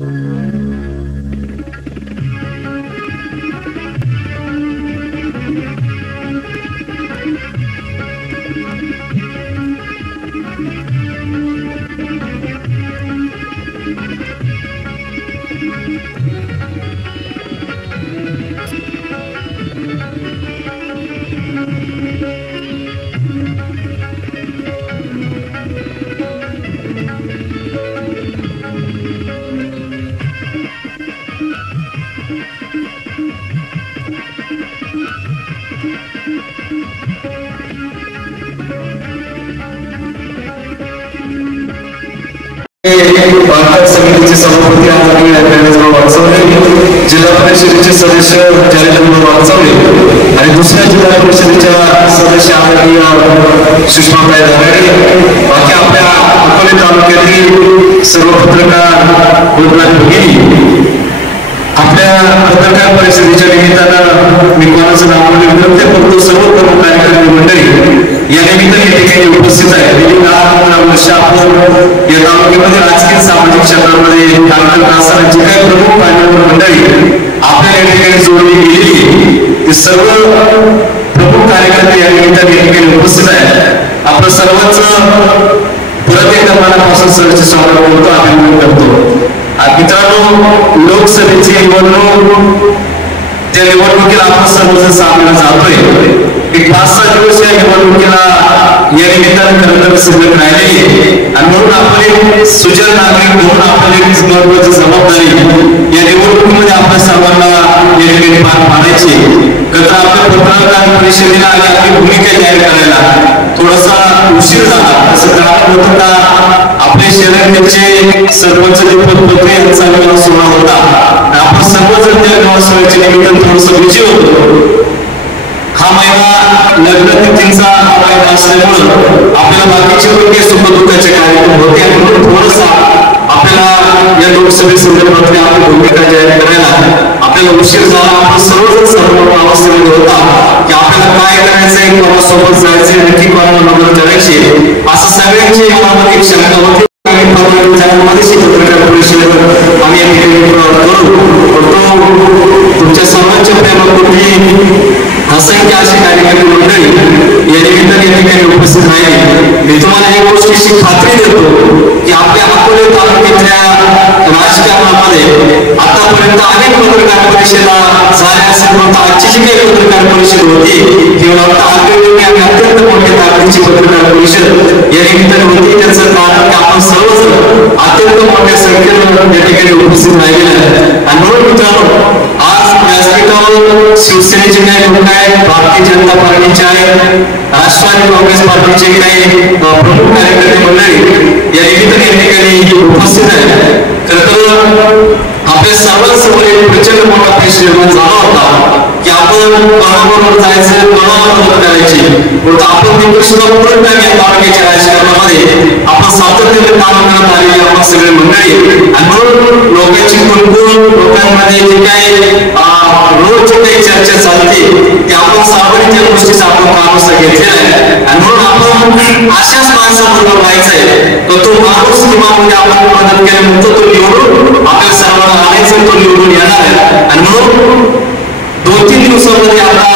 बांधकाम समितीचे सभापती आदरणीय गणेशभाऊ वागचौरे, जिल्हा परिषदेचे सदस्य जयंतभाऊ वागचौरे आणि दुसऱ्या जिल्हा परिषदेच्या सदस्य आदरणीय सुषमाताई धाराडे, बाकी आपल्या अकोले तालुक्यातील सर्व पत्रकार भगिनी, आपल्या पत्रकार परिषदेच्या निमित्तानं मी कोणाचं नाव बोलले फक्त सर्व प्रमुख कार्यक्रम मंडळी या निमित्ताने या ठिकाणी उपस्थित आहे. गेली 10 वर्ष आपण या तालुक्यामध्ये राजकीय सामाजिक क्षेत्रामध्ये काम करत असताना जी काही प्रमुख मान्यवर मंडळी आपल्या या ठिकाणी जोडली गेलेली ते सर्व प्रमुख कार्यकर्ते या निमित्ताने या ठिकाणी उपस्थित आहेत. आपण सर्वांचं परत एकदा मनापासून सरचे स्वागत करतो, अभिनंदन करतो. मित्रांनो, लोकसभेची निवडणूक, त्या निवडणुकीला आपण सर्वजण सामोरं जातोय. एक 5-6 दिवस या निवडणुकीला या निमित्तानं खरं तर शिल्लक राहिलेली आणि म्हणून आपण एक सुजन नागरिक म्हणून आपल्याला एक महत्वाची जबाबदारी या निवडणुकीमध्ये आपल्या सर्वांना या ठिकाणी पार पाडायची. खरं आपल्या पत्रकार परिषदेला आणि आपली भूमिका जाहीर करायला थोडासा उशीर झाला. असं कारण होतं का आपले शहराचे सरपंच पत्रे यांचा विवाह सोहळा होता. आपण सर्वजण त्या विवाह सोहळ्याच्या निमित्तानं थोडंसं बिझी होतो. हा महिना लग्न तिथींचा महिना असल्यामुळं आपल्याला बाकीचे लोक सुखदुःखाचे कार्यक्रम होते आणि म्हणून थोडंसा आपल्याला या लोकसभे संदर्भातली आपली भूमिका जाहीर करायला आपल्याला उशीर झाला. आपण सर्वजण सर्व अवस्थेमध्ये होता की आपल्याला काय करायचंय, कोणासोबत जायचंय, नक्की कोणाला मदत करायची, असं सगळ्यांची मनात एक शंका होती. पत्रकार परिषदेवर आम्ही या ठिकाणी तुमच्या सर्वांच्या प्रेमापोटी असंख्य अशी कार्यक्रम मंडळी या निमित्ताने या ठिकाणी उपस्थित राहिली. मी तुम्हाला एक गोष्टीची खात्री देतो की आपल्या अकोले तालुक्यातल्या राजकारणामध्ये आतापर्यंत अनेक पत्रकार परिषदा झाल्या असेल, परंतु आजची जी काही पत्रकार परिषद होती ही अत्यंत मोठ्या ताकदीची पत्रकार परिषद या निमित्ताने होती. त्याचं कारण की आपण सर्वजण अत्यंत मोठ्या संख्येनं या ठिकाणी उपस्थित राहिलेले आहेत. आणि म्हणून मित्रांनो, आज व्यासपीठावर शिवसेनेचे काही लोक आहेत, भारतीय जनता पार्टीचे आहेत, राष्ट्रवादी काँग्रेस पार्टीचे काही प्रमुख कार्यकर्ते मंडळी या निमित्ताने या ठिकाणी उपस्थित आहेत. खरं तर आपल्या सर्वांसमोर एक प्रचंड मोठा प्रश्न निर्माण झाला होता की आपण कोणाबरोबर जायचं, कोणाला मदत करायची. परंतु आपण ते प्रश्न पूर्ण या तालुक्याच्या राजकारणामध्ये आपण सातत्याने काम करत आलेली आपण सगळे मंडळी आणि म्हणून लोकांची कुणकुण, लोकांमध्ये जे काही रोज जे काही चर्चा चालते ते आपण सावधी त्या गोष्टीचा आपण माणूस घेतलेला आहे. आणि म्हणून आपण अशाच माणसाबरोबर राहायचंय तर तो माणूस किंवा म्हणजे आपण मदत केल्यानंतर तो निवडून आपल्या सर्वांना आणायचं, तो निवडून येणार आहे. आणि म्हणून 2-3 दिवसामध्ये आता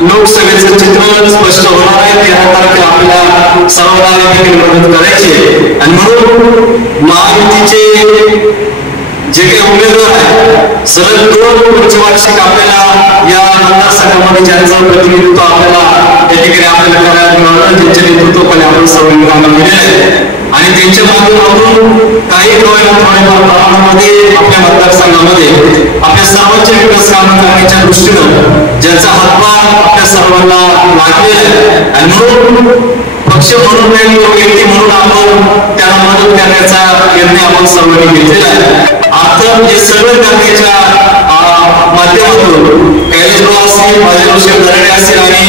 लोकसभेचं चित्र स्पष्ट होणार आहे. 13 तारखेला आपल्याला सर्वांना मदत करायची आहे. आणि म्हणून महायुतीचे जे काही उमेदवार आहेत सलग 2 पंचवार्षिक आपल्याला या मतदारसंघामध्ये ज्यांचं प्रतिनिधित्व आपल्याला या ठिकाणी आपल्याला करायला मिळालं, त्यांच्या नेतृत्वाखाली आपण सर्वांनी कामं केलेले आहे. आणि त्यांच्या माध्यमातून काही थोड्या प्रमाणामध्ये आपल्या मतदारसंघामध्ये आपल्या सर्वांच्या विकास कामं करण्याच्या दृष्टीनं ज्यांचा हातभार आपल्या सर्वांना लागलेला आहे. आणि म्हणून पक्ष म्हणून नाही, व्यक्ती म्हणून आपण त्यांना मदत करण्याचा निर्णय आपण सर्वांनी घेतलेला आहे. आता हे सगळं करण्याच्या माध्यमातून कैलासभाऊ असतील, बाजीराव दराडे असतील आणि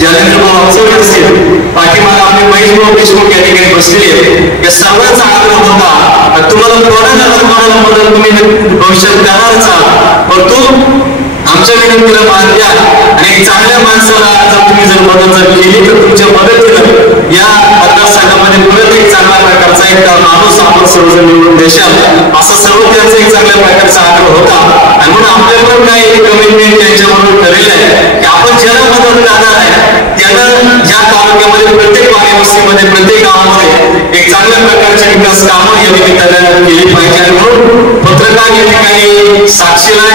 जयेंद्रभाऊ वागचौरे असतील, पाठीमागे आपले महेशभाऊ देशमुख या ठिकाणी बसलेले आहेत. या सर्वांचा आग्रह होता तुम्हाला कोणाला मदत तुम्ही भविष्यात करणारच आहात, परंतु आमच्या विनंतीला मान द्या आणि एक चांगल्या माणसाला जर तुम्ही मदत केली तर तुमच्या मदतीनं या मतदारसंघामध्ये परत एक चांगल्या प्रकारचा एक माणूस आपण सर्वजण निवडून देशाल, असं सर्व त्यांचं दादा आहे त्यानं या तालुक्यामध्ये प्रत्येक वाडीवस्तीमध्ये प्रत्येक गावामध्ये एक चांगल्या प्रकारचे विकास कामं या निमित्तानं केली पाहिजे. म्हणून पत्रकार या ठिकाणी साक्षीला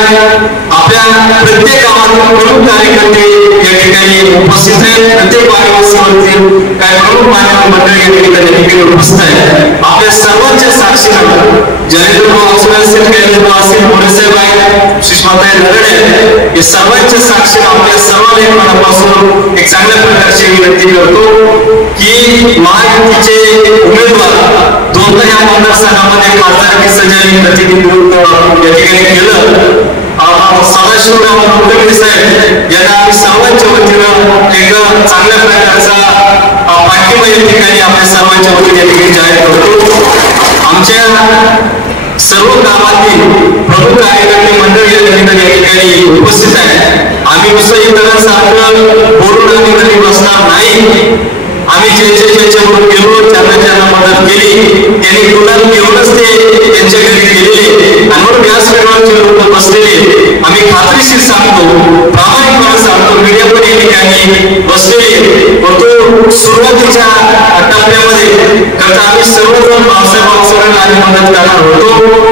आपल्या प्रत्येक गावातील प्रमुख कार्यकर्ते या ठिकाणी उपस्थित आहेत. प्रत्येक वाडीवस्तीवरती काही प्रमुख मान्यवर मंडळी या ठिकाणी उपस्थित आहेत. आपल्या सर्वांच्या साक्षीनं जयेंद्र असतील कैलासभाऊ असतील मोरेसाहेब आहेत सुषमाताई नरडे हे सर्वांच्या साक्षीनं आपल्या सर्वांना एक मनापासून एक चांगल्या प्रकारची विनंती करतो की महायुतीचे उमेदवार दोनदा या मतदारसंघामध्ये खासदारकी सजाली प्रतिनिधित्व या ठिकाणी केलं. सदाशिवराव कुलकर्णी साहेब यांना आम्ही सर्वांच्या वतीनं एक चांगल्या प्रकारचा पाठिंबा या ठिकाणी आपल्या सर्वांच्या वतीने या ठिकाणी जाहीर करतो. आमच्या सर्व गावातील प्रमुख कार्यकर्ते मंडळी या ठिकाणी उपस्थित आहे. आम्ही नुसतं इतरांसारखं बोलून आम्ही घरी बसणार नाही. आम्ही ज्यांच्याबरोबर गेलो ज्यांना मदत केली त्यांनी गुलाल घेऊनच ते त्यांच्या घरी गेलेले आणि म्हणून व्यासपीठावरचे लोक बसलेले आम्ही खात्रीशीर सांगतो प्रामाणिकपणे सांगतो मीडिया पण या ठिकाणी बसलेले परंतु सुरुवातीच्या टप्प्यामध्ये करता आम्ही सर्वजण भाऊसाहेबांना आधी मदत करणार होतो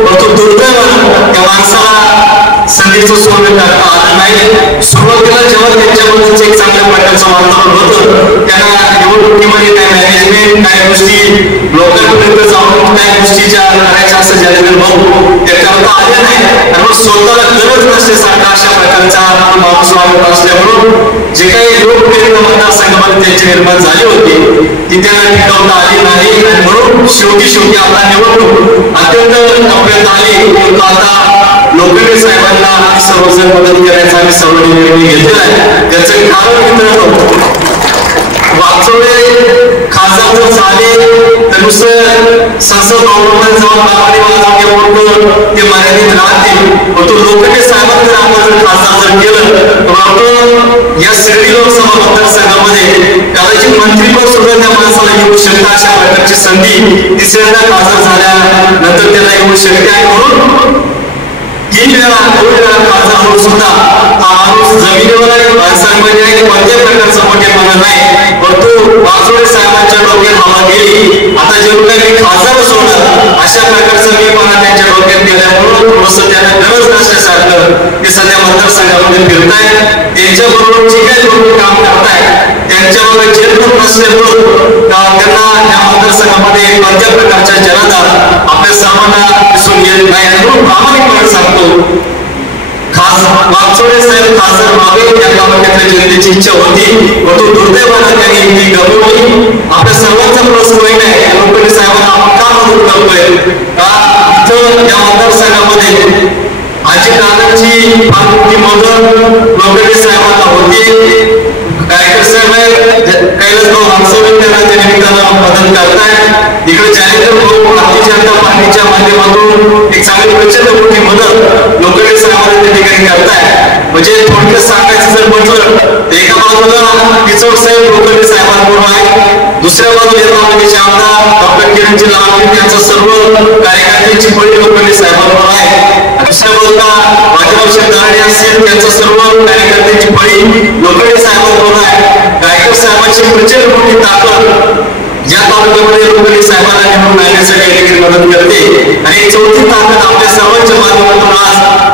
परंतु दुर्दैवानं त्या माणसाला संधीचं सोडलं करता आलं नाही. सुरुवातीला जेव्हा त्यांच्याबद्दलचं एक चांगल्या प्रकारचं वातावरण होतं त्यांना निवडणुकीमध्ये काय मॅनेजमेंट काय गोष्टी लोकांपर्यंत जाऊन काय गोष्टीच्या करायच्या असं जाहीर भाऊ त्या करता आल्या नाही आणि मग स्वतःला गरज नसल्यासारखा अशा प्रकारचा माणूस वागत असल्यामुळं जे काही लोकप्रियता मतदारसंघामध्ये त्यांची निर्माण झाली होती ती त्यांना टिकवता आली नाही आणि म्हणून शेवटी आता निवडणूक अत्यंत टप्प्यात आली परंतु आता लोखंडे साहेबांना सर्वजण मदत करायचा आम्ही सर्वांनी निर्णय घेतलेला आहे. त्याचं कारण मित्रांनो वाचवले खासदार जर झाले तर नुसतं संसद भवनामध्ये जाऊन बाबाने वाजवण्यापुरतं ते मर्यादित राहतील परंतु लोखंडे साहेबांनी जर आपण जर खासदार जर केलं तर आपण या शिर्डी लोकसभा मतदारसंघामध्ये कदाचित मंत्रीपद सुद्धा त्या माणसाला येऊ शकतं. अशा प्रकारची संधी तिसऱ्यांदा खासदार झाल्यानंतर त्याला येऊ शकते आहे. म्हणून 3 वेळा 2 वेळा खासदार होऊन सुद्धा हा माणूस जमिनीवर आहे माणसांमध्ये आहे कोणत्याही प्रकारचा मोठेपणा नाही परंतु वाघचोरे साहेबांच्या डोक्यात हवा गेली. आता जेव्हा काही खासदार सोडलं अशा प्रकारचा मीपणा त्यांच्या डोक्यात गेल्यामुळं थोडंसं त्यांना गरज नसल्यासारखं ते सध्या मतदारसंघामध्ये फिरताय. त्यांच्याबरोबर जे काही लोक काम करताय त्यांच्यावर झेलपण नसल्यामुळं त्यांना या मतदारसंघामध्ये कोणत्या प्रकारच्या जनता आपल्या सर्वांना दिसून येत नाही. म्हणून प्रामाणिकपणे सांगतो वाघचोरे साहेब खासदार व्हावे या तालुक्यातल्या जनतेची इच्छा होती परंतु दुर्दैवानं त्यांनी ती गमावली. आपल्या सर्वांचा प्रश्न आहे लोखंडे साहेबांना आपण का मदत करतोय का इथं या मतदारसंघामध्ये आजी दादांची फार मोठी मदत लोखंडे साहेबांना होती. गायकर साहेब कैलासभाऊ आमचं त्यांना त्या निमित्तानं मदत करताय. इकडे जाहीर भारतीय जनता पार्टीच्या माध्यमातून एक चांगली प्रचंड मोठी मदत लोखंडे साहेबांना त्या ठिकाणी करताय. म्हणजे थोडक्यात सांगायचं जर म्हटलं तर एका बाजूला पिचोड साहेब लोखंडे साहेबांबरोबर आहे दुसऱ्या बाजूला तालुक्याचे आमदार डॉक्टर किरणजी लांबे यांचा सर्व कार्यकर्त्यांची फळी लोखंडे साहेबांबरोबर आहे. दुसऱ्या बाजूला बाजीराव शेतकरी असतील त्यांचं सर्व कार्यकर्त्यांची फळी लोखंडे साहेबांबरोबर आहे. गायकर साहेबांची प्रचंड मोठी ताकद या तालुक्यामध्ये लोखंडे साहेबांना निवडून आणण्यासाठी मदत करते आणि चौथी ताकद आपल्या सर्वांच्या माध्यमातून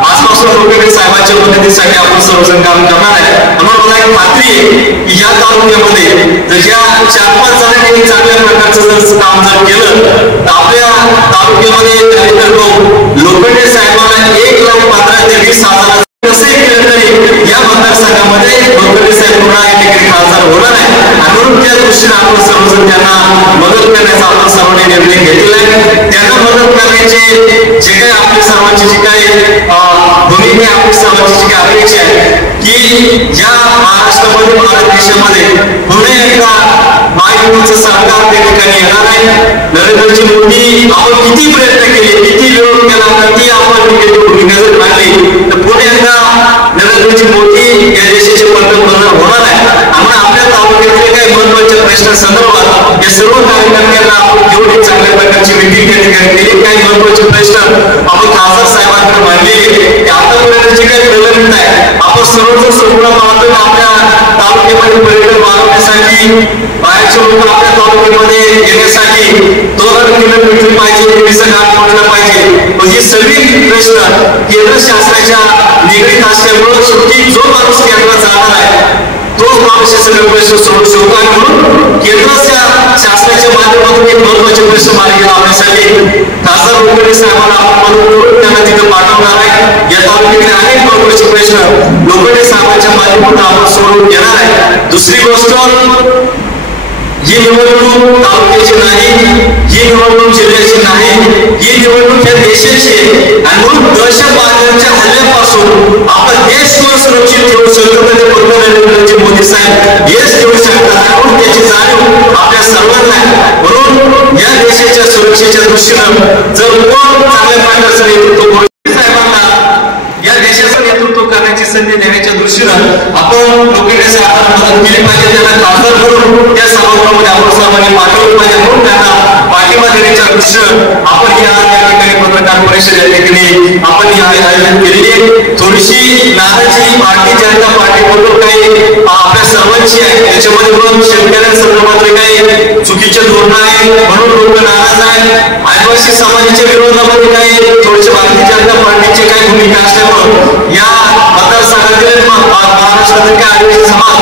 आजपासून लोखंडे साहेबांच्या मदतीसाठी आपण सर्वजण काम करणार आहे. आम्हाला मला एक खात्री आहे की या तालुक्यामध्ये जर या 4-5 जणांनी चांगल्या प्रकारचं जर काम जर केलं तर आपल्या तालुक्यामध्ये लोखंडे साहेबांना 1,15,000 ते 20,000 कसे केलं तरी या मतदारसंघामध्ये लोखंडे साहेब पुन्हा या ठिकाणी खासदार होणार आहे आणि म्हणून त्या दृष्टीने आपण सर्वजण त्यांना मदत करण्याचा आपण सर्वांनी निर्णय घेतलेला आहे. त्यांना मदत करण्याचे जे काही आपल्या सर्वांची जी काही भूमिका आपली सर्वांची जी काही अपेक्षा आहे की या महाराष्ट्रामध्ये भारत देशामध्ये पुणे एकदा महायुतीचं सरकार त्या ठिकाणी येणार आहे. नरेंद्रजी मोदी आपण किती प्रयत्न केले किती विरोध केला किती आपण भूमिका जर मांडली तर पुणे एकदा नरेंद्रजी मोदी या देशाचे पंतप्रधान होणार आहे. आपण आपल्या तालुक्यातले काही महत्वाच्या प्रश्नांसंदर्भात या सर्व कार्यकर्त्यांना आपण जेवढी चांगल्या प्रकारची मीटिंग त्या ठिकाणी केली काही महत्वाचे प्रश्न आपण खासदार साहेबांकडे मांडलेले आतापर्यंत जे काही प्रलंबित आहे आपण सर्वजण सोडून पाहतो आपल्या तालुक्यात तालुक्यामध्ये पर्यटन वाढवण्यासाठी बाहेरचे लोक आपल्या तालुक्यामध्ये येण्यासाठी 2 किलोमीटर पाहिजे, वीसं गाठ पडलं पाहिजे. पण ही सगळी प्रश्न केंद्र शासनाच्या निगडीत असल्यामुळे शेवटी जो माणूस केंद्रात जाणार आहे तोच माणूस हे सगळे प्रश्न सोडू शकतो. आणि म्हणून केंद्राच्या शासनाच्या माध्यमातून एक महत्वाचे प्रश्न मार्गी लावण्यासाठी खासदार लोखंडे साहेबांना आपण मदत करून त्यांना तिथं पाठवणार आहे. या तालुक्यातले अनेक महत्वाचे प्रश्न लोखंडे साहेबांच्या माध्यमातून आपण सोडवून घेणार आहे. दुसरी गोष्ट, ही निवडणूक तालुक्याची नाही, ही निवडणूक जिल्ह्याची नाही, ही निवडणूक या देशाची आहे. आणि म्हणून दहशतवाद्यांच्या हल्ल्यापासून आपला देश सुरक्षित ठेवू शकतो ते फक्त नरेंद्रजी मोदी साहेब हेच ठेवू शकतात. म्हणून त्याची जाणीव आपल्या सर्वांना आहे. म्हणून या देशाच्या सुरक्षेच्या दृष्टीनं जर कोण चांगल्या प्रकारचं नेतृत्व साहेबांना या देशाचं नेतृत्व करण्याची संधी देण्याच्या दृष्टीनं आपण लोखंडे साहेबांना मदत केली पाहिजे. त्यांना खासदार करून त्या सभागृहामध्ये आपण सर्वांनी पाठवलं पाहिजे. म्हणून त्यांना पाठिंबा देण्याच्या दृष्टीनं आपण या ठिकाणी पत्रकार परिषद या ठिकाणी आपण ही आयोजित केलेली आहे. थोडीशी नाराजी भारतीय जनता पार्टीबरोबर काही आपल्या सर्वांची आहे. त्याच्यामध्ये पण शेतकऱ्यांसंदर्भातले काही चुकीचे धोरण आहे म्हणून लोक नाराज आहेत. आदिवासी समाजाच्या विरोधामध्ये काही थोडेसे भारतीय जनता पार्टीचे काही भूमिका असल्यामुळे या मतदारसंघातील महाराष्ट्रातील काही आदिवासी समाज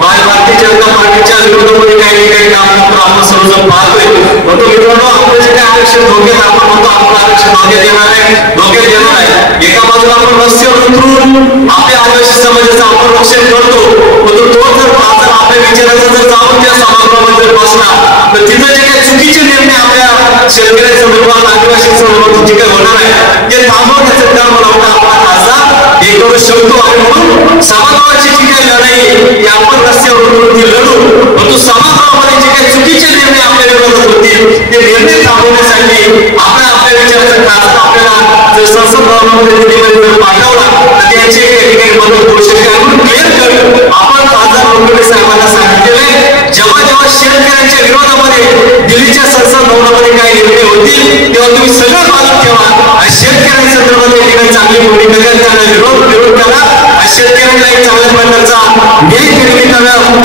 भारतीय जनता पार्टीच्या विरोधामध्ये काही काम आपण सर्वजण पाहतोय. म्हणतो मित्रांनो, आपलं जे काही आरक्षण धोक्यात आपण म्हणतो आपण आरक्षण धोक्यात येणार आहे, धोक्यात येणार आहे. एका बाजूला आपण रस्त्यावर उतरून आपल्या आदिवासी समाजाचं आपण रक्षण करतो, पण तो जर आपल्या विचाराचा जर जाऊन त्या सभागृहामध्ये जर बसला तर तिथं जे काही चुकीचे निर्णय आपल्या शेतकऱ्यांसंदर्भात आदिवासी संदर्भात जे काही होणार आहे ते थांबवण्याचं काम लावून आपण खासदार हे करू शकतो. आणि म्हणून सभागृहाची जी काही लढाई ही आपण रस्त्यावर उतरून ती लढू, परंतु सभागृहामध्ये जे काही चुकीचे निर्णय आपल्या विरोधात होतील ते निर्णय थांबवण्यासाठी आपल्या विचाराचा खासदार आपल्याला जर संसद भवनामध्ये दिल्लीमध्ये जर पाठवला तर त्यांची काही मदत होऊ शकते. म्हणून क्लिअर करू आपण खासदार लोखंडे साहेबांना सांगितलेले जेव्हा शेतकऱ्यांच्या विरोधामध्ये दिल्लीच्या संसद भवनामध्ये काही निर्णय होतील तेव्हा तुम्ही सगळं बाजू ठेवा आणि शेतकऱ्यांसंदर्भात या ठिकाणी चांगली भूमिका घ्या, त्यांना विरोध करा आणि शेतकऱ्यांना एक चांगल्या प्रकारचा न्याय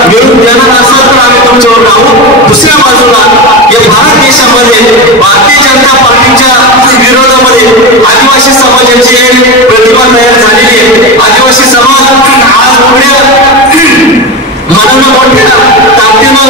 मिळून देणार असाल तर आम्ही तुमच्यावर राहू. दुसऱ्या बाजूला या भारत देशामध्ये भारतीय जनता पार्टीच्या विरोधामध्ये आदिवासी समाजाची प्रतिभा तयार झालेली आहे. आदिवासी समाज आज मनानं मोठ्या ताकदीनं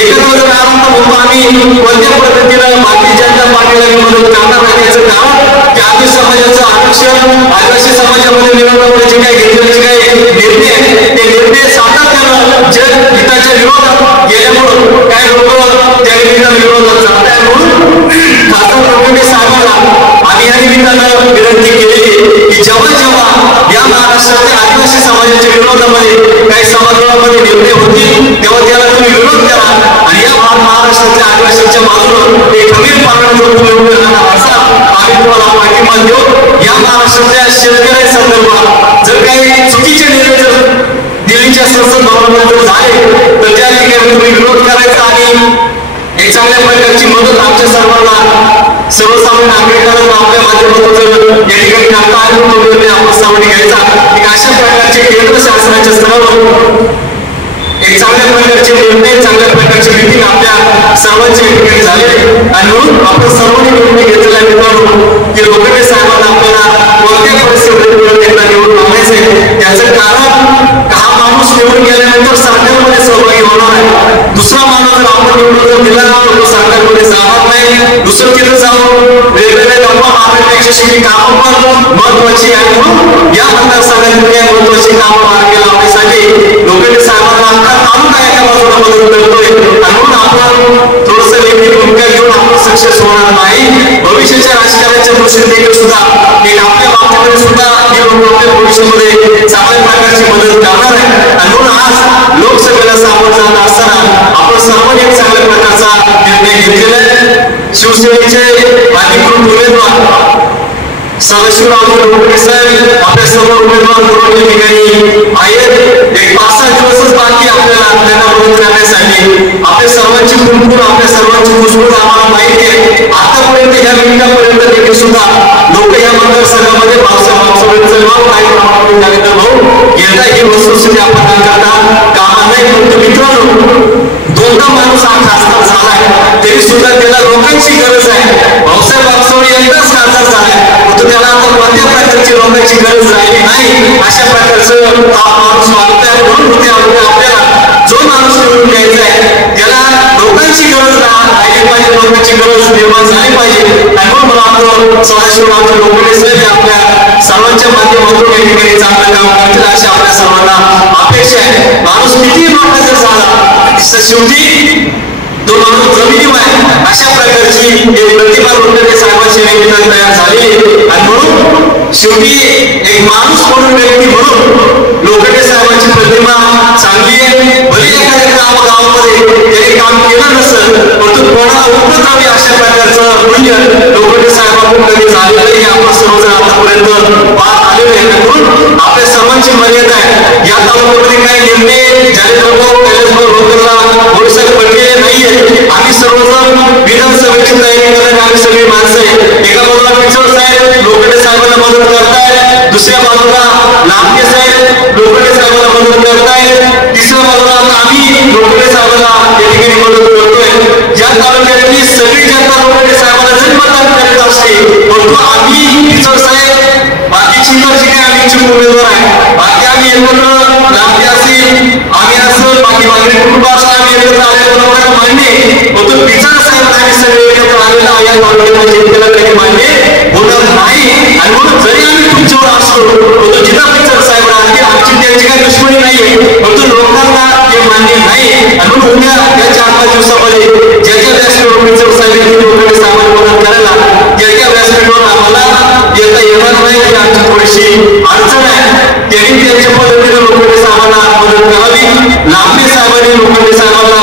एकत्र जर आला तर म्हणतो आम्ही कोणत्या पद्धतीनं भारतीय जनता पार्टीला मदत करणार आहे. याचं कारण की आदिवासी समाजाचं आरक्षण आदिवासी समाजामध्ये मिळवण्यामध्ये जे काही घेतलेले काही निर्णय आहेत ते निर्णय सातत्यानं जनहिताच्या विरोधात गेल्यामुळं काही लोक त्या निमित्तानं विरोधात जात आहेत. म्हणून खासदार लोखंडे साहेबांना आम्ही या निमित्तानं विनंती केलेली की जेव्हा या महाराष्ट्राच्या आदिवासी समाजाच्या विरोधामध्ये काही सभागृहामध्ये निर्णय होतील तेव्हा त्याला तुम्ही विरोध करा आणि या महाराष्ट्राच्या आदिवासीच्या बाजूने एक खंबीरपणाने जर तुम्ही उभे राहणार असाल आम्ही तुम्हाला पाठिंबा देऊ. या महाराष्ट्राच्या शेतकऱ्यांसंदर्भात जर काही चुकीचे निर्णय जर दिल्लीच्या संसद भवनामध्ये जर झाले तर त्या ठिकाणी तुम्ही विरोध करायचा आणि एक चांगल्या प्रकारची मदत आमच्या सर्वांना सर्वसामान्य नागरिकांना आपल्या माध्यमातून जर या ठिकाणी करता आली तो निर्णय आपण सर्वांनी घ्यायचा. एक अशा प्रकारचे केंद्र शासनाच्या स्तरावर एक चांगल्या प्रकारचे निर्णय चांगल्या प्रकारची मीटिंग आपल्या सर्वांच्या ठिकाणी झाले आणि म्हणून आपण सर्वांनी निर्णय घेतलेला मित्रांनो की लोखंडे साहेबांना आपल्याला कोणत्या परिस्थितीत एकदा निवडून आणायचे. त्याचं कारण हा माणूस निवडून गेल्यानंतर सरकारमध्ये सहभागी होणार आहे. दुसरा माणूस जर आपण निवडून जर दिला तो सरकारमध्ये जाणार नाही, दुसरं तिथं जाऊन वेगवेगळ्या गप्पा मारण्यापेक्षा ही कामं पण महत्वाची आहे. म्हणून या मतदारसंघातील काही महत्वाची कामं मार्गी लावण्यासाठी लोखंडे साहेबांना तालुका एका बाजूला मदत करतोय आणि म्हणून आपण थोडस वेगळी भूमिका घेऊन आपण सक्सेस होणार नाही. भविष्याच्या राजकारणाच्या दृष्टीने सुद्धा एक आपल्या बाबतीमध्ये सुद्धा ही लोक आपल्या भविष्यामध्ये चांगल्या प्रकारची मदत करणार आहे. आणि म्हणून आज लोकसभेला सामोरं जात असताना आपण सर्वांनी एक चांगल्या प्रकारचा निर्णय घेतलेला आहे. शिवसेनेचे अधिकृत उमेदवार सदाशिवराव लोखंडे साहेब आपल्या सर्व उमेदवार म्हणून या ठिकाणी आहेत. एक 5-6 दिवसच बाकी आपल्याला त्यांना मदत करण्यासाठी आपल्या सर्वांची कुणकुण आपल्या सर्वांची कुजबूज आम्हाला माहिती आहे. आतापर्यंत या मिनिटापर्यंत देखील सुद्धा लोक या मतदारसंघामध्ये भाऊ काही प्रमाणात भाऊ घेता ही वस्तुस्थिती आपण करता कामा नाही. परंतु मित्रांनो, दोनदा माणूस हा खासदार झालाय तरी सुद्धा त्याला लोकांची गरज आहे. भाऊसाहेब वागचौरे एकदाच खासदार झालाय, परंतु त्याला आता कोणत्या प्रकारची लोकांची गरज राहिली नाही. अशा प्रकारचं हा माणूस वागतोय. म्हणून आपल्याला जो माणूस निवडून द्यायचा आहे त्याला लोकांची गरज राहिली पाहिजे, लोकांची गरज निर्माण झाली पाहिजे. आणि म्हणून मला आपलं सदाशिवराव लोखंडे साहेब आपल्या सर्वांच्या माध्यमातून या ठिकाणी चांगलं काम करतील अशी आपल्या सर्वांना अपेक्षा आहे. माणूस किती मोठा जर झाला शेवटी तो माणूस जमिनीवर आहे. अशा प्रकारची एक प्रतिभा लोखंडे साहेबांची निमित्ताने तयार झालेली. आणि म्हणून शेवटी एक माणूस म्हणून, व्यक्ती म्हणून लोखंडे साहेबांची प्रतिमा चांगली आहे. भले एखाद्या गावामध्ये त्यांनी काम केलं नसेल, परंतु कोणाला उपद्रवी अशा प्रकारचं मूल्य लोखंडे साहेबांकडून कधी झालेलं हे आपण सर्वजण आतापर्यंत पाहत आलेलो आहे. म्हणून आपल्या सर्वांची मर्यादा आहे. या तालुक्यामध्ये काही निर्णय जाहीरभाऊ कैलासभाऊ लोकरला मोडसाहेब पडलेले नाहीये. आम्ही सर्वजण विधानसभेची तयारी करणारे आम्ही सगळी माणसं आहे. एका बाजूला पिचोड साहेब लोखंडे साहेबांना मदत करतायत, दुसऱ्या बाजूला लांबे साहेब लोखंडे साहेबांना मदत करतायत, तिसऱ्या बाजूला आम्ही लोखंडे साहेबांना या ठिकाणी मदत करतोय. ज्या तालुक्यातली सगळी जनता लोखंडे साहेबांना जरी मतदान करत असते, परंतु आम्ही पिचोड साहेब बाकीची तर जी काही आम्ही इच्छुक उमेदवार आहे, बाकी आम्ही एकत्र लांबे असेल, आम्ही असं बाकी मागणी कुटुंब असं आम्ही एकत्र आलेलो लोकांना मान्य, परंतु पिचोड साहेब आम्ही सगळे एकत्र आलेला या तालुक्यामध्ये जनतेला कधी मान्य होणार नाही. आणि म्हणून जरी आम्ही तुमच्यावर असतो, परंतु जिथं पिचोड साहेब राहतील आमची त्यांची काही दुश्मनी नाहीये, परंतु लोकांना ते मान्य नाही. आणि म्हणून उद्या या 4-5 दिवसामध्ये ज्याच्या व्यासपीठावर पिचोड साहेब लोखंडे साहेबांना मदत करायला ज्या व्यासपीठावर आम्हाला येता येणार नाही, ही आमची थोडीशी अडचण आहे. त्यांनी त्यांच्या पद्धतीने लोखंडे साहेबांना मदत करावी. लांबे साहेबांनी लोखंडे साहेबांना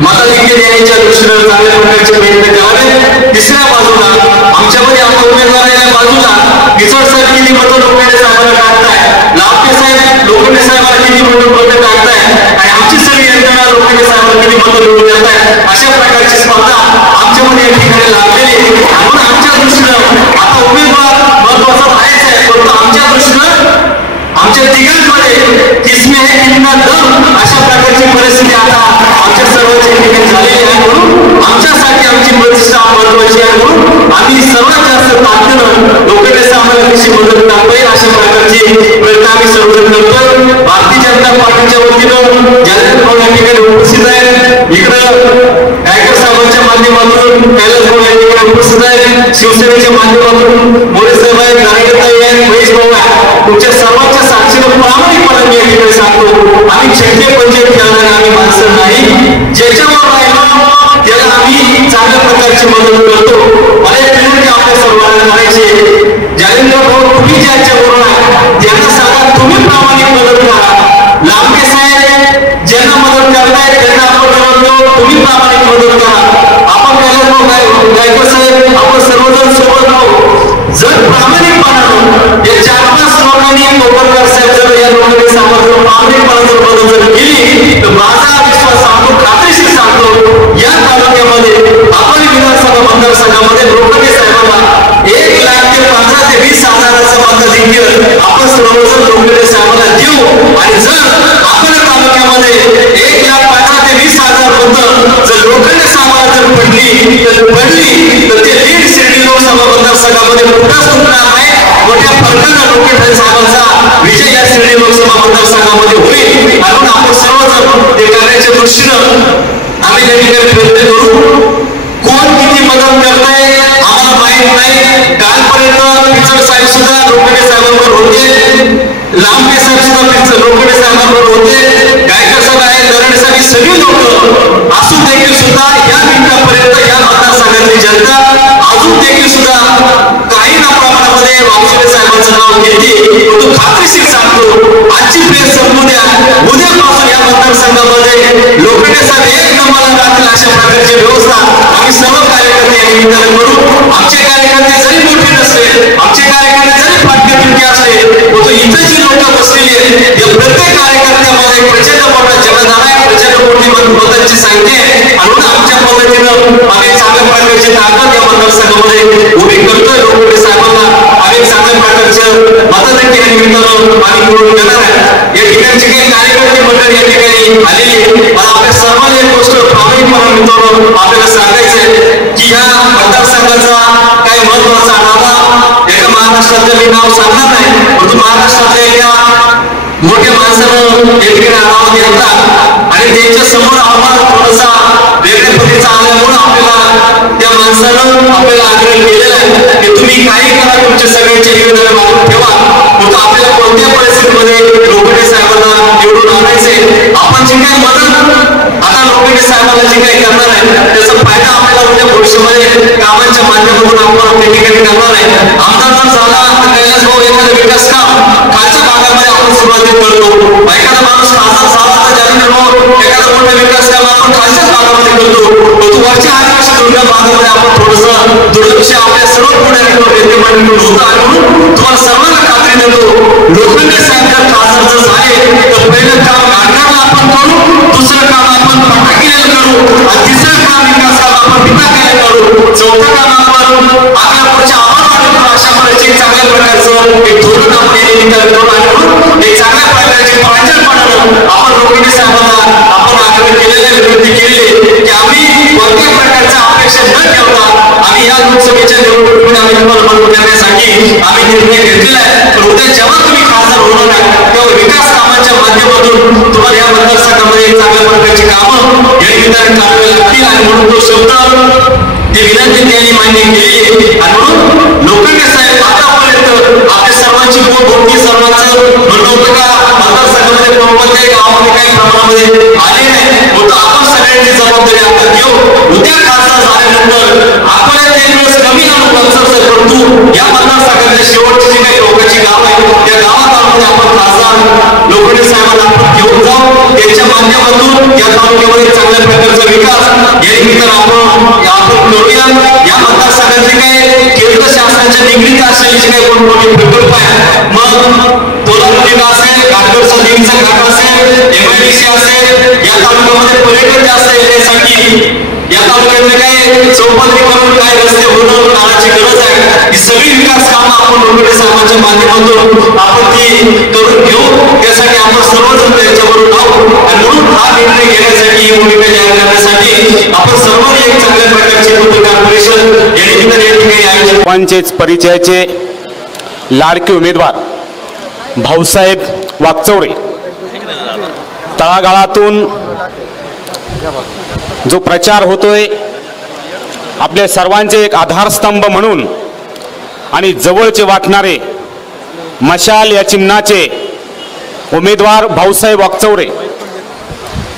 मताधिक्य देण्याच्या दृष्टीने चांगल्या प्रकारचे प्रयत्न करावे. तिसऱ्या बाजूला आमच्यामध्ये आपण उमेदवाराच्या बाजूला पिचोड साहेब किती मतं लोखंडे साहेबांना टाकताय, लांबे साहेब लोखंडे साहेबांना किती मतं टाकताय आणि आमची सगळी यंत्रणा लोखंडे साहेबांना किती मतं मिळवून देत आहे, अशा प्रकारची स्पर्धा आमच्यामध्ये या ठिकाणी लागलेली. म्हणून आमच्या दृष्टीनं आता उमेदवार महत्वाचा आहेच आहे, परंतु आमच्या दृष्टीनं आमच्या तिघांमध्ये किसमे है कितना दम अशा प्रकारची परिस्थिती आता आमच्या सर्वांच्या ठिकाणी झालेली आहे. म्हणून आमच्यासाठी आमची प्रतिष्ठा महत्वाची आहे. म्हणून आम्ही सर्वात जास्त ताकदीनं लोखंडे साहेबांना कशी मदत करता येईल अशा प्रकारची प्रयत्न आम्ही सर्वजण करतोय. भारतीय जनता पार्टीच्या वतीनं जाहीर भाऊ या ठिकाणी उपस्थित आहेत, इकडं गायकर साहेबांच्या माध्यमातून कैलासभाऊ या ठिकाणी उपस्थित आहेत, शिवसेनेच्या माध्यमातून मोरे साहेब आहेत, नारायणताई आहेत, महेश भाऊ आहेत. तुमच्या सर्वांच्या साक्षीनं प्रामाणिकपणे मी या ठिकाणी सांगतो, आम्ही छक्के पंचे खेळणारे आम्ही माणसं नाही. ज्याच्यावर राहिलो त्याला आम्ही चांगल्या प्रकारची मदत करतो. मला एक विनंती आपल्या सर्वांना करायची, जालिंदर भाऊ तुम्ही ज्यांच्याबरोबर आहे त्यांना सांगा तुम्ही प्रामाणिक मदत करा. लांबे साहेब ज्यांना मदत करताय त्यांना आपण करतो, तुम्ही प्रामाणिक मदत करा. आपण कैलासभाऊ गायकर साहेब आपण सर्वजण सोबत राहू. जर प्रामाणिकपणानं या 4-5 लोकांनी कोपरकर साहेब जर या लोकांनी साहेबांचं प्रामाणिकपणा जर मदत जर केली तर माझा विश्वास सांगतो, खात्रीशीर सांगतो, या तालुक्यामध्ये आपण विधानसभा मतदारसंघामध्ये लोखंडे साहेबांना 1 लाख ते 15 ते 20 हजाराचं मताधिक्य आपण सर्वजण लोखंडे साहेबांना देऊ. आणि जर आपल्या तालुक्यामध्ये 1 लाख 15 ते 20 हजार मतं जर लोखंडे साहेबांना जर पडली तर ते लीड शिर्डी लोकसभा मतदारसंघामध्ये कुठंच तुटणार नाही. मोठ्या फरकानं लोखंडे साहेबांचा विजय या शिर्डी लोकसभा मतदारसंघामध्ये होईल. म्हणून आपण सर्वजण ते करण्याच्या दृष्टीनं आम्ही या ठिकाणी प्रयत्न करू. कोण किती मदत करताय आम्हाला माहित नाही. कालपर्यंत पिचोड साहेब सुद्धा लोखंडे साहेबांवर होते, लांबे साहेब सुद्धा लोखंडे साहेबांवर होते, गायकर साहेब आहे, दरडे साहेब, सगळी लोक असून देखील सुद्धा या मिनिटापर्यंत या मतदारसंघातली जनता अजून देखील सुद्धा काही ना प्रमाणामध्ये वागचौरे साहेबांचं नाव घेते. तो खात्रीशीर सांगतो आजची प्रेस संपू द्या, उद्यापासून या मतदारसंघामध्ये लोखंडे साहेब एक नंबरला राहतील अशा प्रकारची व्यवस्था आम्ही सर्व कार्यकर्ते या निमित्ताने करू. आमचे कार्यकर्ते जरी मोठे नसले, आमचे कार्यकर्ते जरी फाटके असले, परंतु इथं जी लोक बसलेली आहेत या प्रत्येक कार्यकर्त्यामध्ये प्रचंड मोठा जनाधार आहे, प्रचंड मोठी मतांची संख्या आहे. म्हणून आमच्या पद्धतीनं आम्ही चांगल्या प्रकारची ताकद या मतदारसंघामध्ये उभी करतोय. लोखंडे साहेबांना आम्ही चांगल्या प्रकारचं मताधिक्य निमित्तानं आम्ही निवडून देणार आहे. या ठिकाणचे काही कार्यकर्ते मंडळ या ठिकाणी मित्रांनो आपल्याला सांगायचंय की या मतदारसंघाचा काही महत्वाचा आढावा एका महाराष्ट्रातलं मी नाव सांगणार नाही, परंतु महाराष्ट्रातल्या एका मोठ्या माणसानं या ठिकाणी आढावा घेतला आणि त्यांच्या समोर आम्हाला थोडासा वेगळ्या पद्धतीचा आल्यामुळे आपल्याला त्या माणसानं आपल्याला आग्रह केलेला आहे की तुम्ही काही करा, तुमच्या सगळ्यांचे निवेदन मागून ठेवा, परंतु आपल्याला कोणत्या परिस्थितीमध्ये लोखंडे साहेबांना निवडून आणायचे, आपण जे काही मदत आता लोखंडे साहेबांना जे काही करणार आहे त्याचा फायदा आपल्याला उद्या भविष्यामध्ये कामांच्या माध्यमातून आपण त्या ठिकाणी करणार आहे. आमदार जर झाला तर कैलास भाऊ एखादं विकास काम खालच्या भागामध्ये आपण सुरुवातीत करतो, एखादा माणूस खासदार झाला तर जाणून एखादा मोठा विकास काम आपण खालच्याच भागामध्ये करतो, परंतु वरच्या आदिवासी दुर्गम भागामध्ये आपण थोडंसं दुर्लक्ष आपल्या सर्व पुढाऱ्यांकडून नेते मंडळीकडून होतं आणि म्हणून तुम्हाला सर्वांना खात्री देतो लोखंडे साहेब जर खासदार जर झाले तर पहिलं काम गाडगाडला आपण करू, दुसरं काम आपण फटाकेला करू आणि तिसरं काम विकास काम आपण पिटाकेला करू, चौथं काम आपण आपल्या पुढच्या आव्हानावर अशा प्रकारचे चांगल्या प्रकारचं एक धोरण आपण या निमित्ताने करू आणि म्हणून एक चांगल्या प्रकारचे प्रांजळपणानं आपण लोखंडे साहेबांना आपण आग्रह केलेला विनंती केली की आम्ही कोणत्याही प्रकारच्या अपेक्षा न ठेवता आम्ही या लोकसभेच्या निवडणुकीमध्ये आम्ही तुम्हाला मदत करण्यासाठी आम्ही निर्णय घेतलेला आहे. पण उद्या जेव्हा तुम्ही खासदार होणार आहे तेव्हा विकास कामांच्या माध्यमातून तुम्हाला या मतदारसंघामध्ये चांगल्या प्रकारची कामं या निमित्ताने करावी लागतील आणि म्हणून तो शब्द ती विनंती त्यांनी मान्य केली आणि म्हणून लोखंडे साहेब आतापर्यंत आपल्या सर्वांची भोवती सर्वांचं म्हणणं होतं का मतदारसंघामध्ये कोणत्याही गावामध्ये काही प्रमाणामध्ये आले नाही, होतं आपण सगळ्यांची जबाबदारी आपण घेऊ. उद्या खासदार झाल्यानंतर आपल्याला ते दिवस कमी आणून परंतु या मतदारसंघातल्या शेवटची जी काही लोकांची गाव आहे त्या गावामध्ये आपण खासदार लोखंडे साहेबांना आपण घेऊन जाऊ, त्यांच्या माध्यमातून या तालुक्यामध्ये चांगल्या प्रकारचा विकास या निमित्तानं आपण करूया. या मतदारसंघाचे काही केंद्र शासनाच्या निगडीत असलेले जे काही मोठे प्रकल्प आहे, मग पोलादपूर असेल, घाटकोळचा देवीचा घाट असेल, MIDC असेल, या तालुक्यामध्ये पर्यटन जास्त येण्यासाठी या तालुक्यातले काही चौपदरीकरण काही रस्ते होणं काळाची गरज आहे, ही सगळी विकास कामं आपण लोखंडे साहेबांच्या माध्यमातून आपण ती करून घेऊ. त्यासाठी आपण सर्वजण त्यांच्याबरोबर राहू आणि म्हणून हा निर्णय घेण्यासाठी ही भूमिका जाहीर करण्यासाठी आपण सर्वांनी एक चांगल्या प्रकारची पत्रकार परिषद या ठिकाणी आयोजित. पंचेच परिचयाचे लाडके उमेदवार भाऊसाहेब वाकचौरे तळागाळातून जो प्रचार होतोय आपल्या सर्वांचे एक आधारस्तंभ म्हणून आणि जवळचे वाटणारे मशाल या चिन्हाचे उमेदवार भाऊसाहेब वाकचौरे.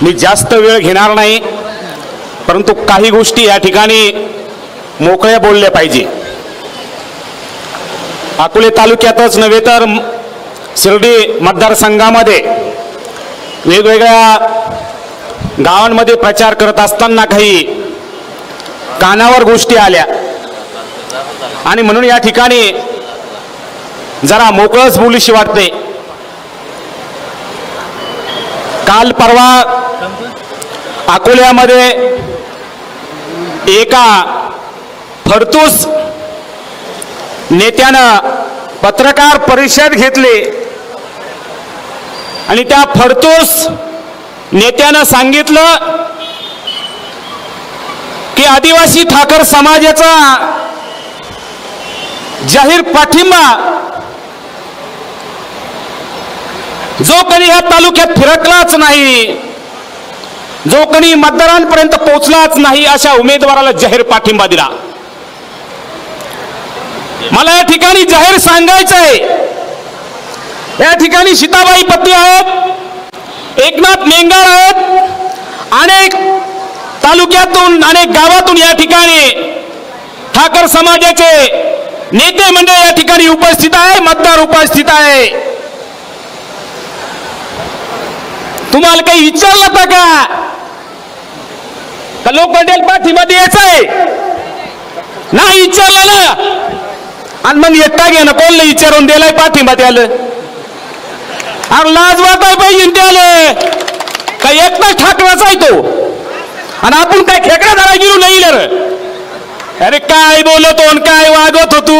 मी जास्त वेळ घेणार नाही, परंतु काही गोष्टी या ठिकाणी मोकळ्या बोलल्या पाहिजे. अकोले तालुक्यातच नव्हे तर शिर्डी मतदारसंघामध्ये वेगवेगळ्या गावांमध्ये प्रचार करत असताना काही कानावर गोष्टी आल्या आणि म्हणून या ठिकाणी जरा मोकळच बोलीशी वाटते. काल परवा अकोल्यामध्ये एका फडतूस नेत्यानं पत्रकार परिषद घेतली आणि त्या फडतूस नेत्यानं सांगितलं की आदिवासी ठाकर समाजाचा जाहीर पाठिंबा जो कधी ह्या तालुक्यात फिरकलाच नाही, जो कधी मतदारांपर्यंत पोहोचलाच नाही, अशा उमेदवाराला जाहीर पाठिंबा दिला. मला या ठिकाणी जाहीर सांगायचं आहे, या ठिकाणी सीताबाई पत्नी आहेत, एकनाथ मेंगाळ आहेत, अनेक तालुक्यातून अनेक गावातून या ठिकाणी ठाकर समाजाचे नेते मंडळ या ठिकाणी उपस्थित आहे, मतदार उपस्थित आहे. तुम्हाला काही विचारलं होतं का लोखंडेला पाठिंबा द्यायचा आहे? नाही विचारलं ना, आणि मग एकटा घे ना कोणला विचारून दिलाय पाठिंबा त्याला? अरे लाज वाटाय पाहिजे त्याला, काय एकटाच ठाकराचा आहे तो आणि आपण काय खेकडा धरा गेलो नाही. अरे काय बोलतो आणि काय वागत होतो,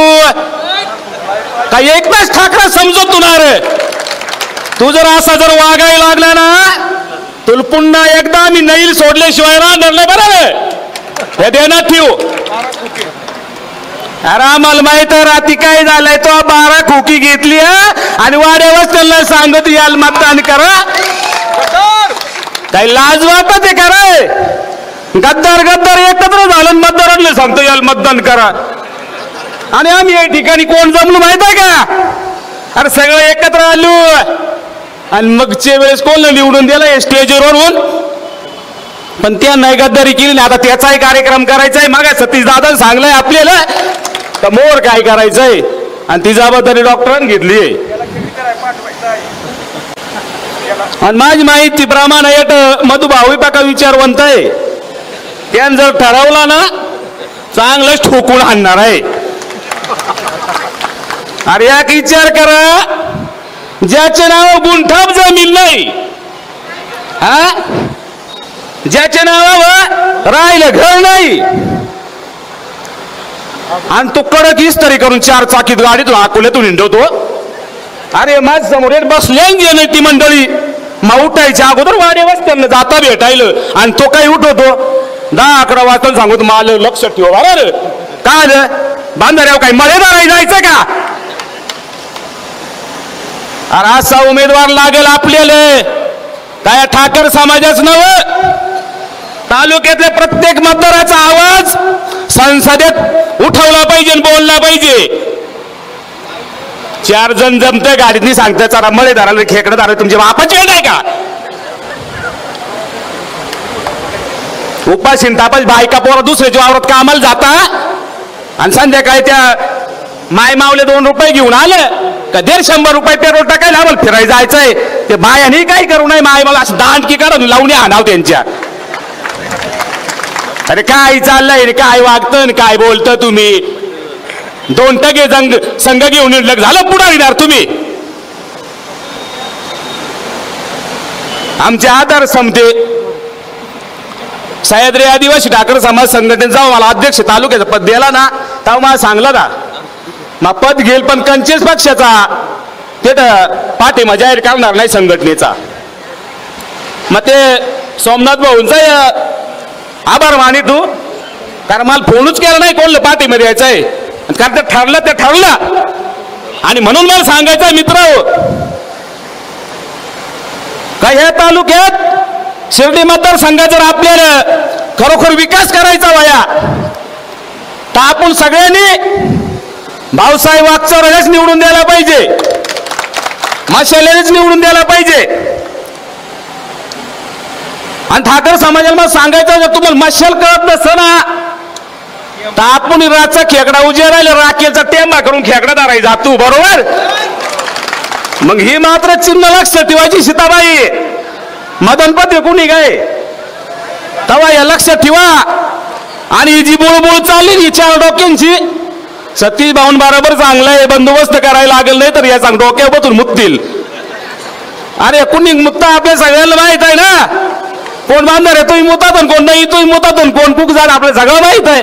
काय एकटाच ठाकरा समजतो ना रे? तू जर असा जर वागायला लागला ना तुला पुन्हा एकदा आम्ही नैल सोडल्याशिवाय राहणार नाही, बरोबर? हे ध्यानात ठेवू. अरे आम्हाला माहित आहे रात्री काय झालंय, तो 12 खोकी घेतली आणि वाड्यावर त्यांना सांगत याल मतदान करा. काही लाज वाटत आहे कराय? गद्दार गद्दार एकत्र झालं, मतदारांना सांगतो याल मतदान करा. आणि आम्ही या ठिकाणी कोण जमलो माहित आहे का? अरे सगळं एकत्र आलो आणि मगच्या वेळेस कोण निवडून दिला स्टेजवरून, पण त्या नाही गद्दारी केली ना. आता त्याचाही कार्यक्रम करायचा आहे. मग सतीश दादा सांगलाय आपल्याला तर मोर काय करायचंय, आणि ती जबाबदारी डॉक्टरांनी घेतली. आणि माझी माहितीप्रमाणे एक मधुभाऊ पाका विचारवंत आहे, त्यानं जर ठरवला ना चांगलंच ठोकून आणणार आहे. अरे एक विचार करा, ज्याचे नाव गुंठाप जमीन नाही, ज्याच्या नावावर राहिलं घर नाही, आणि तो कडक इस्त्री करून 4 चाकीत गाडीतून अकोल्यातून हिंडवतो. अरे माझ समोर बसले ती मंडळी, मग उठायच्या अगोदर वाडे वस्त्यांना जाता भेटायलं, आणि तो काही उठवतो 10-11 वाजता सांगतो मला लक्ष ठेव. बरोबर का आलं बांधाऱ्यावर काही मळेदार जायचं का? अरे असा उमेदवार लागेल आपल्याला, काय ठाकर समाजाच नव, तालुक्यातल्या प्रत्येक मतदाराचा आवाज संसदेत उठवला पाहिजे, बोलला पाहिजे. 4 जण जमते गाडीतनी सांगते चला मळेदाराला खेकडं आलं, तुमच्या बापाची वेळ आहे का? उपाशी तापास बायका पोरं दुसऱ्याच्या वावरात कामाला जाता, आणि संध्याकाळी त्या माय मावले 2 रुपये घेऊन आलं का 150 रुपये पेट्रोल टाकायला आम्हाला फिरायला जायचंय. ते बायानी काय करू नये, माय मला असं दांडकी काढून लावणी आणाव त्यांच्या. अरे काय चाललंय, काय वागतं, काय बोलतं तुम्ही? 2% संघ घेऊन झालं पुढे येणार तुम्ही. आमचे आधार समते सह्याद्री आदिवासी ठाकर समाज संघटनेचा मला अध्यक्ष तालुक्याचं पद दिला ना, तेव्हा मला सांगला ना मग पद घेईल, पण कंचेस पक्षाचा ते पाठिंबा जाहीर करणार नाही संघटनेचा. मग ते सोमनाथ भाऊंचा आभार मानी तू, कारण मला फोनच केला नाही कोणलं पाठिंबा द्यायचंय, कारण ते ठरलं. आणि म्हणून मला सांगायचं मित्र, काय ह्या तालुक्यात शिर्डी मतदारसंघाचा जर आपल्याला खरोखर विकास करायचा वया, तर आपण सगळ्यांनी भाऊसाहेब वागचौरेलाच निवडून द्यायला पाहिजे, मशालेच निवडून द्यायला पाहिजे. आणि ठाकर समाजाला सांगायचं जर तुम्हाला मशाल कळत नसतं ना, तर आपण रातचा खेकडा उजे राहिला राखेलचा टेंबा करून खेकडा धरायचा तू, बरोबर? मग ही मात्र चिन्ह लक्ष ठेवायची. सीताबाई मदनपत्र कुणी काय तवा या लक्षात ठेवा. आणि जी बुळबुळ चालली ही 4 डोक्यांची, सतीश भाऊन बरोबर चांगलाय, बंदोबस्त करायला लागेल नाही तर या चांग डोक्यावर बसून मुततील. अरे कुणी मुत्ता आपल्या सगळ्यांना माहित आहे ना, कोण बांधणार आहे तोही मुतात, कोण नाही तोही मुतात, कोण कुक जाण आपल्याला सगळं माहित आहे.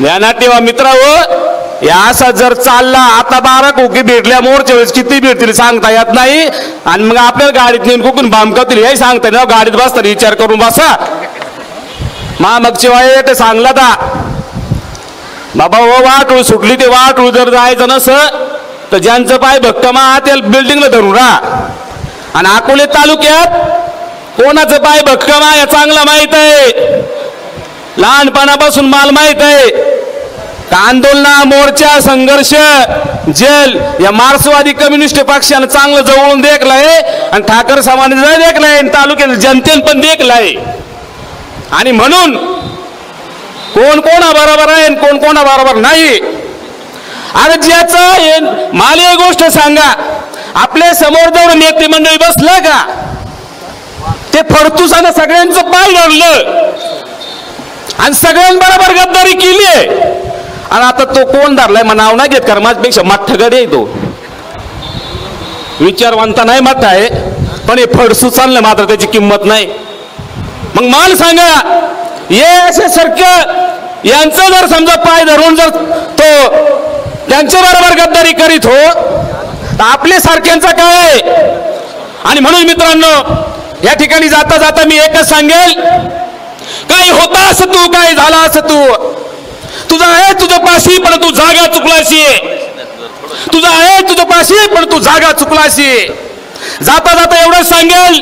ध्यानात ठेवा मित्रांनो, या असा जर चालला, आता 12 कोकी भेटल्या, मोरच्या वेळेस किती भेटतील सांगता येत नाही. आणि मग आपल्याला गाडीत नेऊन कुकून बामकावतील हे सांगता ना, गाडीत बसता विचार करून बसा. मागच्या वाईट सांगला ता बाबा हो वाटूळ सुटली, ते वाटूळ जर जायचं नसं तर ज्यांचं पाय भक्कमा त्या बिल्डिंगला धरून राहा. आणि अकोले तालुक्यात कोणाचं पाय भक्कमा या चांगला माहित आहे, लहानपणापासून मला माहित आहे. आंदोलना, मोर्चा, संघर्ष, जेल या मार्क्सवादी कम्युनिस्ट पक्षानं चांगलं जवळून देखलाय, आणि ठाकर समाजाने देखलाय, तालुक्यात जनतेने पण देखलाय. आणि म्हणून कोण कोणा बरोबर आहे, कोण कोणा बरोबर नाही. अरे ज्याचं मला एक गोष्ट सांगा, आपल्या समोर जेवढं नेते मंडळी बसलं का, ते फडतुसानं सगळ्यांचं पाय धरलं आणि सगळ्यांबरोबर गद्दारी केली आहे. आणि आता तो कोण धरलाय मग नाव नाही घेत, कारण माझ्यापेक्षा मठ्ठगड आहे तो, विचारवंत नाही मठ आहे, पण हे फडसू चाललं मात्र त्याची किंमत नाही. मग मला सांगा, हे असे सारखं यांचं जर समजा पाय धरून जर तो त्यांच्या बरोबर गद्दारी करीत हो, तर आपल्या सारख्यांचा काय? आणि म्हणून मित्रांनो, या ठिकाणी जाता जाता मी एकच सांगेल, काही होतास तू, काय झालास तू, तुझा आहे तुझं पाशी पण तू जागा चुकलाशी, तुझा आहे तुझं पाशी पण तू जागा चुकलाशी. जाता जाता एवढंच सांगेल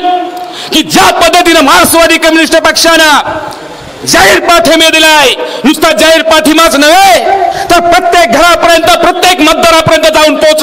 की ज्या पद्धतीनं मार्क्सवादी कम्युनिस्ट पक्षानं जाहीर पाठिंबा दिलाय, नुसता जाहीर पाठिंबाच नव्हे तर प्रत्येक घरापर्यंत, प्रत्येक मतदारापर्यंत जाऊन पोहोचला.